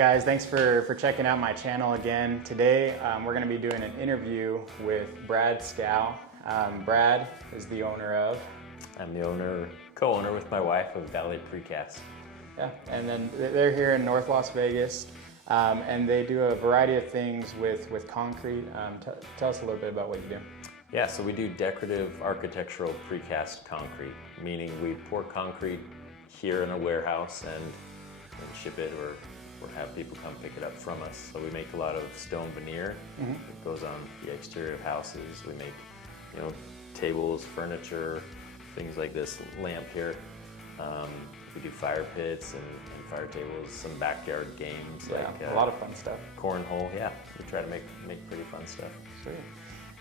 guys, thanks for checking out my channel again. Today we're going to be doing an interview with Brad Scow. Brad is the owner of... I'm the owner, co-owner with my wife of Valley Precast. Yeah, and then they're here in North Las Vegas, and they do a variety of things with concrete. Tell us a little bit about what you do. Yeah, so we do decorative architectural precast concrete, meaning we pour concrete here in a warehouse and ship it or have people come pick it up from us. So we make a lot of stone veneer. It goes on the exterior of houses. We make, tables, furniture, things like this lamp here. We do fire pits and fire tables, some backyard games. Yeah, like a lot of fun stuff. Cornhole, yeah. We try to make pretty fun stuff. Sweet.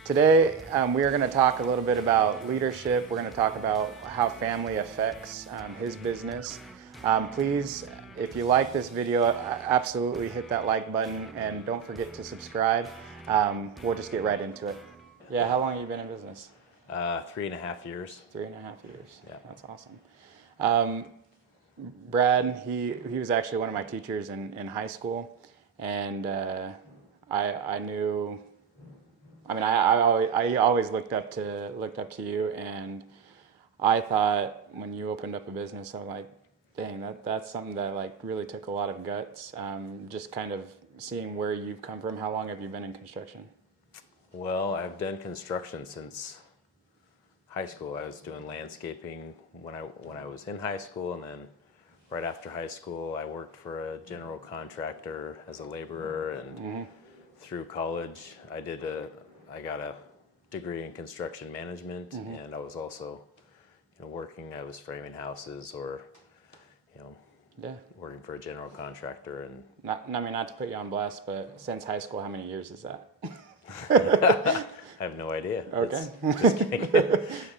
Today, we are going to talk a little bit about leadership. We're going to talk about how family affects his business. Please, if you like this video, absolutely hit that like button and don't forget to subscribe. We'll just get right into it. Yeah, how long have you been in business? 3.5 years. 3.5 years. Yeah, that's awesome. Brad, he was actually one of my teachers in high school, and I knew. I mean, I always looked up to you, and I thought when you opened up a business, I was like, dang, that's something that like really took a lot of guts. Just kind of seeing where you've come from. How long have you been in construction? Well, I've done construction since high school. I was doing landscaping when I was in high school, and then right after high school, I worked for a general contractor as a laborer, and through college, I got a degree in construction management, and I was also, working. I was framing houses or, working for a general contractor. And not to put you on blast, but since high school, how many years is that? I have no idea. Okay. Just kidding.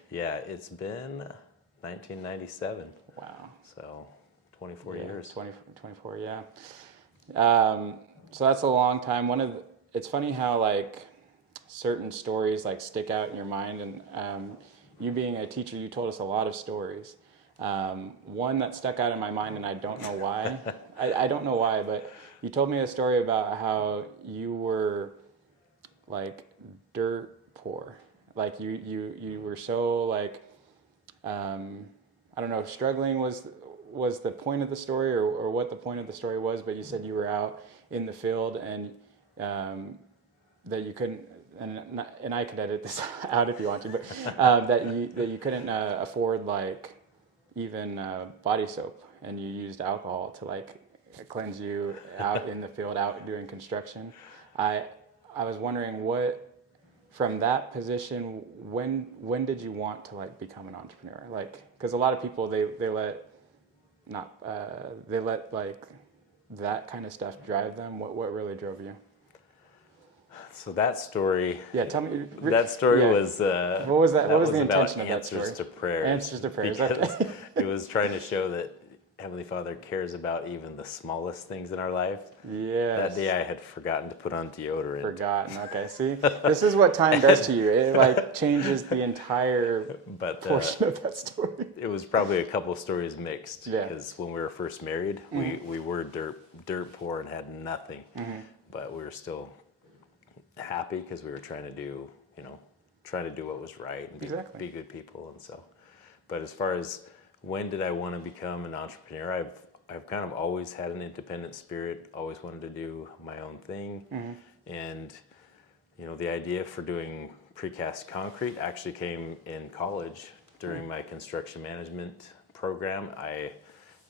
Yeah, it's been 1997. Wow. So 24 years. 24, yeah. So that's a long time. It's funny how like certain stories like stick out in your mind, and you being a teacher, you told us a lot of stories. One that stuck out in my mind, and I don't know why. I don't know why, but you told me a story about how you were like dirt poor. Like you were so like, I don't know, struggling was the point of the story or what the point of the story was, but you said you were out in the field and that you couldn't, and I could edit this out if you want to, but that you couldn't afford like even body soap, and you used alcohol to like cleanse you out in the field, out doing construction. I was wondering from that position, when did you want to like become an entrepreneur? Like, because a lot of people they let like that kind of stuff drive them. What really drove you? So that story. Yeah, tell me. That story was. What was that? What was the intention of that story? Answers to prayer. Answers to prayers. Because it was trying to show that Heavenly Father cares about even the smallest things in our life. Yes. That day I had forgotten to put on deodorant. Forgotten. Okay. See, this is what time does to you. It like changes the entire portion of that story. It was probably a couple of stories mixed. Yeah. Because when we were first married, we were dirt poor and had nothing, but we were still happy because we were trying to do what was right and be good people. And so, but as far as when did I want to become an entrepreneur, I've kind of always had an independent spirit, always wanted to do my own thing. And the idea for doing precast concrete actually came in college during my construction management program. I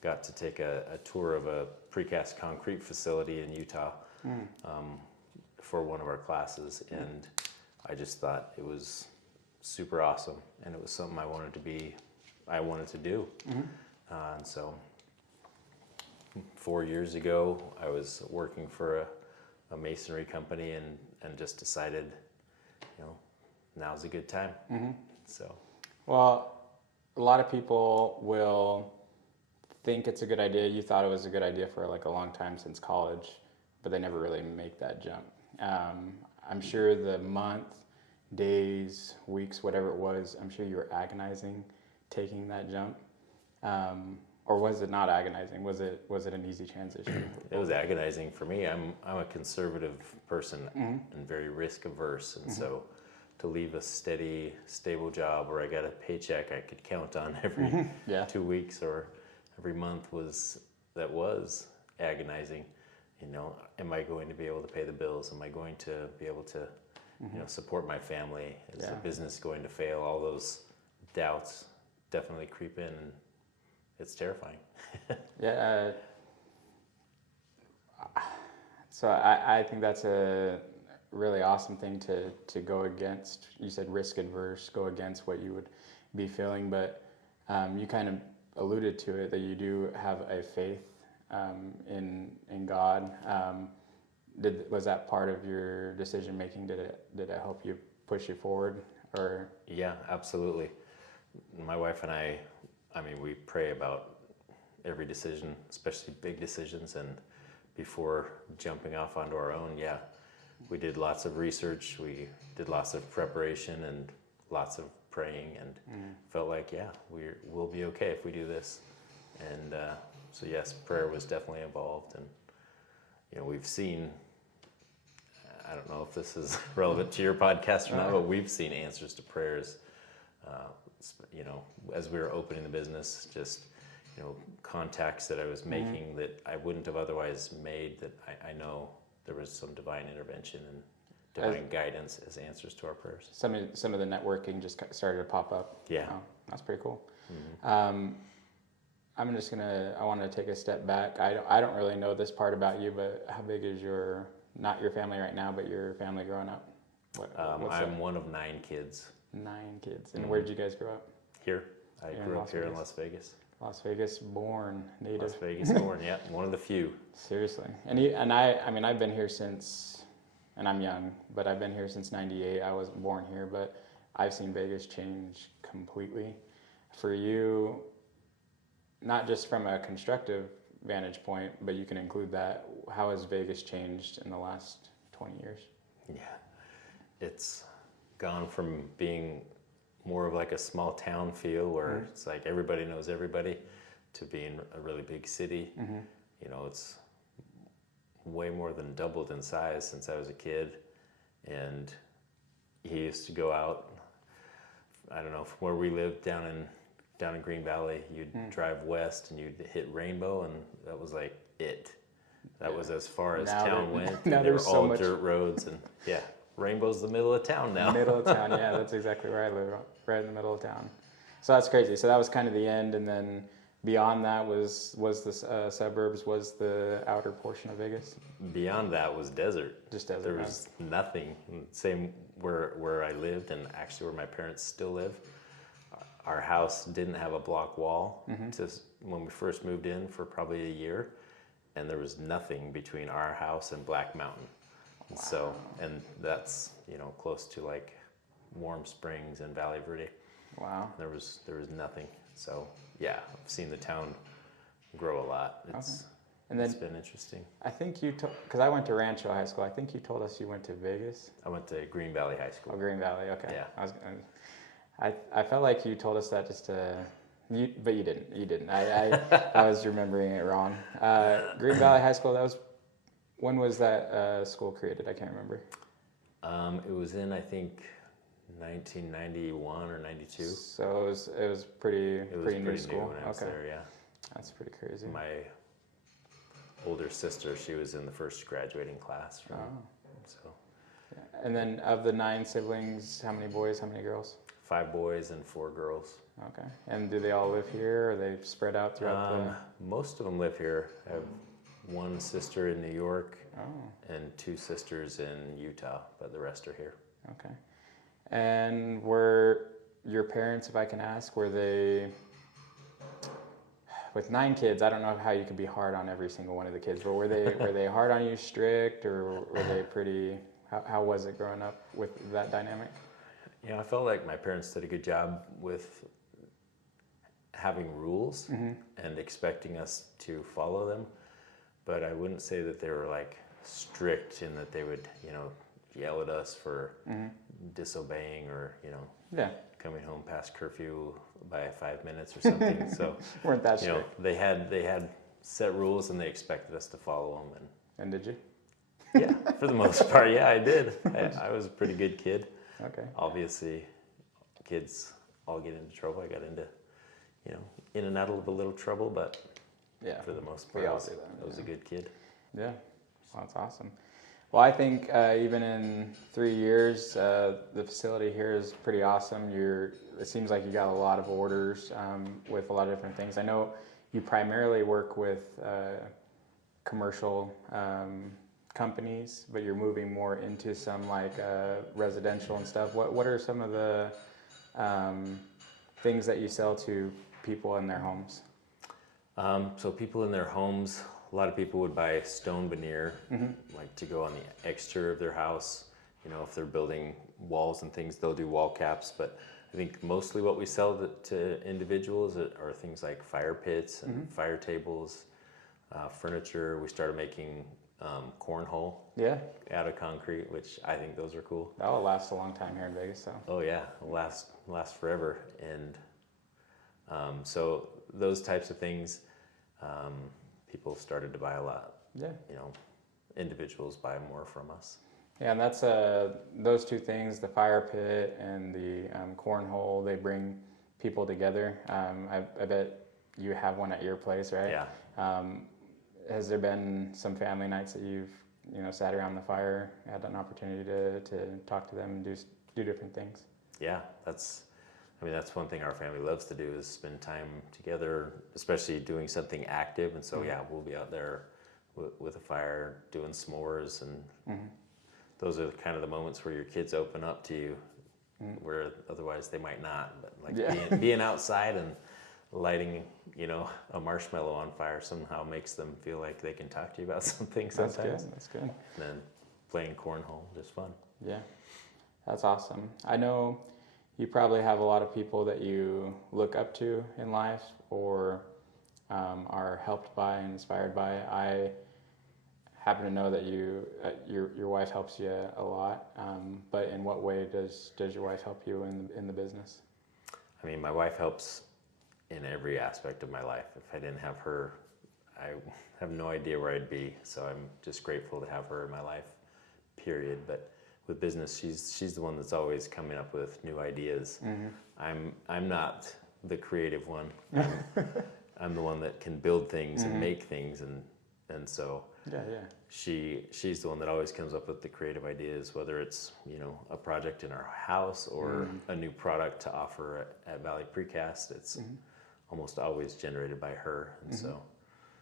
got to take a tour of a precast concrete facility in Utah for one of our classes, and I just thought it was super awesome, and it was something I wanted to do. And so 4 years ago, I was working for a masonry company and just decided, now's a good time. So, well, a lot of people will think it's a good idea. You thought it was a good idea for like a long time since college, but they never really make that jump. I'm sure the month, days, weeks, whatever it was, I'm sure you were agonizing taking that jump. Or was it not agonizing? Was it an easy transition? It was agonizing for me. I'm a conservative person and very risk averse, and so to leave a steady, stable job where I got a paycheck I could count on every 2 weeks or every month was agonizing. You know, am I going to be able to pay the bills? Am I going to be able to, you know, support my family? Is the business going to fail? All those doubts definitely creep in, and it's terrifying. So I think that's a really awesome thing to go against. You said risk adverse, go against what you would be feeling, but you kind of alluded to it, that you do have a faith in God. Was that part of your decision making? Did it help you push you forward? Or yeah, absolutely. My wife and I mean, we pray about every decision, especially big decisions, and before jumping off onto our own, we did lots of research, we did lots of preparation and lots of praying, and felt like, we'll be okay if we do this. And so yes, prayer was definitely involved, and you know, we've seen, I don't know if this is relevant to your podcast or not, but we've seen answers to prayers, you know, as we were opening the business, just, you know, contacts that I was making that I wouldn't have otherwise made, that I know there was some divine intervention and divine guidance as answers to our prayers. Some of the networking just started to pop up. Yeah. Oh, that's pretty cool. I want to take a step back. I don't really know this part about you, but how big is not your family right now, but your family growing up? I'm one of 9 kids. 9 kids. And where did you guys grow up? Here. I grew up here in Las Vegas. Las Vegas born, native. Las Vegas born, yeah. One of the few. Seriously. I mean, I've been here since, and I'm young, but I've been here since 98. I wasn't born here, but I've seen Vegas change completely. For you, not just from a constructive vantage point, but you can include that. How has Vegas changed in the last 20 years? Yeah. It's gone from being more of like a small town feel where it's like everybody knows everybody, to being a really big city. You know, it's way more than doubled in size since I was a kid. And he used to go out, I don't know, from where we lived down in Green Valley, you'd drive west and you'd hit Rainbow, and that was like it. That was as far as town went. And there were all dirt roads, and Rainbow's the middle of town now. Middle of town, yeah, that's exactly where I live, right in the middle of town. So that's crazy. So that was kind of the end, and then beyond that was the suburbs, was the outer portion of Vegas? Beyond that was desert. Just desert. There was nothing. Same where I lived, and actually where my parents still live. Our house didn't have a block wall when we first moved in for probably a year, and there was nothing between our house and Black Mountain. Wow. So, and that's, you know, close to like Warm Springs and Valley Verde. Wow. There was nothing. So yeah, I've seen the town grow a lot. It's been interesting. I think you because I went to Rancho High School. I think you told us you went to Vegas. I went to Green Valley High School. Oh, Green Valley. Okay. Yeah. I felt like you told us that just to. But you didn't. You didn't. I was remembering it wrong. Green Valley High School. When was that school created? I can't remember. It was in, I think, 1991 or 92. So it was pretty new school. When I was there, yeah. That's pretty crazy. My older sister, she was in the first graduating class. Yeah. And then of the 9 siblings, how many boys? How many girls? 5 boys and 4 girls. Okay. And do they all live here, or are they spread out throughout Most of them live here. I have 1 sister in New York and 2 sisters in Utah, but the rest are here. Okay. And were your parents, if I can ask, were they, with 9 kids, I don't know how you could be hard on every single one of the kids, but were they hard on you, strict, or were they pretty, how was it growing up with that dynamic? Yeah, I felt like my parents did a good job with having rules and expecting us to follow them, but I wouldn't say that they were like strict in that they would, you know, yell at us for disobeying or, coming home past curfew by 5 minutes or something. So weren't that strict. They had set rules and they expected us to follow them. And did you? Yeah, for the most part, yeah, I did. I was a pretty good kid. Okay. Obviously, kids all get into trouble. I got into, in and out of a little trouble, but for the most part, I was a good kid. Yeah, well, that's awesome. Well, I think even in 3 years, the facility here is pretty awesome. It seems like you got a lot of orders with a lot of different things. I know you primarily work with commercial companies, but you're moving more into some like residential and stuff. What are some of the things that you sell to people in their homes? So people in their homes, a lot of people would buy stone veneer, like to go on the exterior of their house. If they're building walls and things, they'll do wall caps. But I think mostly what we sell to individuals are things like fire pits and fire tables, furniture. We started making cornhole out of concrete, which I think those are cool. That will last a long time here in Vegas. So. Oh yeah, it'll last forever. And so those types of things, people started to buy a lot. Yeah. Individuals buy more from us. Yeah, and that's those two things, the fire pit and the cornhole, they bring people together. I bet you have one at your place, right? Yeah. Has there been some family nights that you've sat around the fire, had an opportunity to talk to them and do different things? Yeah, that's one thing our family loves to do is spend time together, especially doing something active. And so we'll be out there with a fire doing s'mores, and those are kind of the moments where your kids open up to you, where otherwise they might not. But like being outside and lighting, a marshmallow on fire somehow makes them feel like they can talk to you about something sometimes. That's good. And then playing cornhole, just fun. Yeah, that's awesome. I know you probably have a lot of people that you look up to in life or are helped by and inspired by. I happen to know that your wife helps you a lot, but in what way does your wife help you in the business? I mean, my wife helps in every aspect of my life. If I didn't have her, I have no idea where I'd be. So I'm just grateful to have her in my life, period. But with business, she's the one that's always coming up with new ideas. I'm not the creative one. I'm the one that can build things and make things, and so she's the one that always comes up with the creative ideas, whether it's a project in our house or a new product to offer at Valley Precast. It's almost always generated by her, and so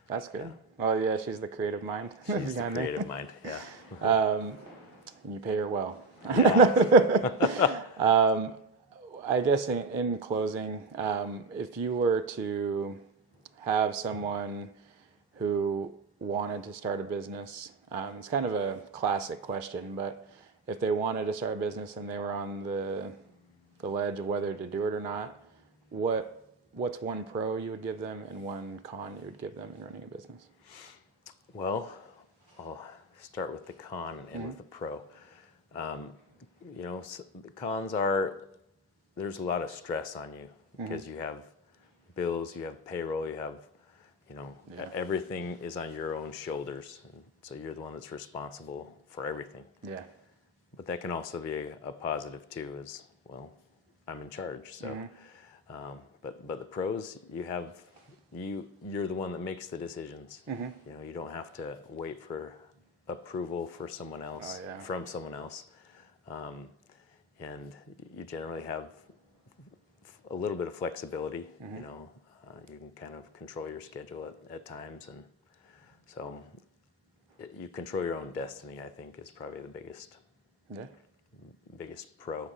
that's good. Well, yeah, she's the creative mind. She's the creative mind. Yeah. And you pay her well. I guess in closing, if you were to have someone who wanted to start a business, it's kind of a classic question, but if they wanted to start a business and they were on the ledge of whether to do it or not, what's one pro you would give them and one con you would give them in running a business? Well, I'll start with the con and with the pro. The cons are there's a lot of stress on you because you have bills, you have payroll, you have, everything is on your own shoulders. And so you're the one that's responsible for everything. Yeah. But that can also be a positive too, is, well, I'm in charge. So, but the pros, you're the one that makes the decisions. You don't have to wait for approval for someone else, from someone else. And you generally have a little bit of flexibility, you can kind of control your schedule at times. And so you control your own destiny, I think, is probably the biggest pro.